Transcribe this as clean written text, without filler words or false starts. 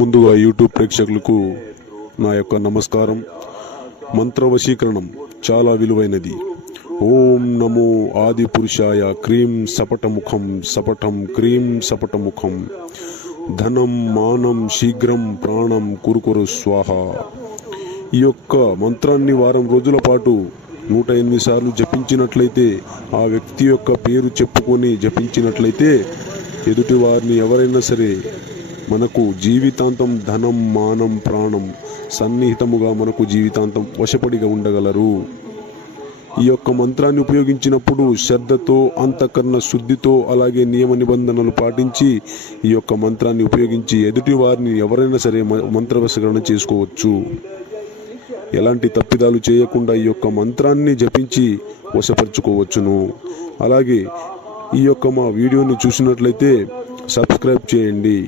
ముందుగా యూట్యూబ్ ప్రేక్షకులకు నా యొక్క నమస్కారం. మంత్ర వశీకరణం చాలా విలువైనది. ఓం నమో ఆది పురుషాయ క్రీం సపటముఖం సపటం క్రీం సపటముఖం ధనం మానం శీఘ్రం ప్రాణం కురుకురు స్వాహ. ఈ యొక్క మంత్రాన్ని వారం రోజుల పాటు 108 సార్లు జపించినట్లయితే, ఆ వ్యక్తి యొక్క పేరు చెప్పుకొని జపించినట్లయితే ఎదుటి వారిని ఎవరైనా సరే మనకు జీవితాంతం ధనం మానం ప్రాణం సన్నిహితముగా మనకు జీవితాంతం వశపడిగా ఉండగలరు. ఈ యొక్క మంత్రాన్ని ఉపయోగించినప్పుడు శ్రద్ధతో, అంతఃకరణ శుద్ధితో, అలాగే నియమ నిబంధనలు పాటించి ఈ యొక్క మంత్రాన్ని ఉపయోగించి ఎదుటి వారిని ఎవరైనా సరే మంత్రవశీకరణ చేసుకోవచ్చు. ఎలాంటి తప్పిదాలు చేయకుండా ఈ యొక్క మంత్రాన్ని జపించి వశపరుచుకోవచ్చును. అలాగే ఈ యొక్క మా వీడియోని చూసినట్లయితే సబ్స్క్రైబ్ చేయండి.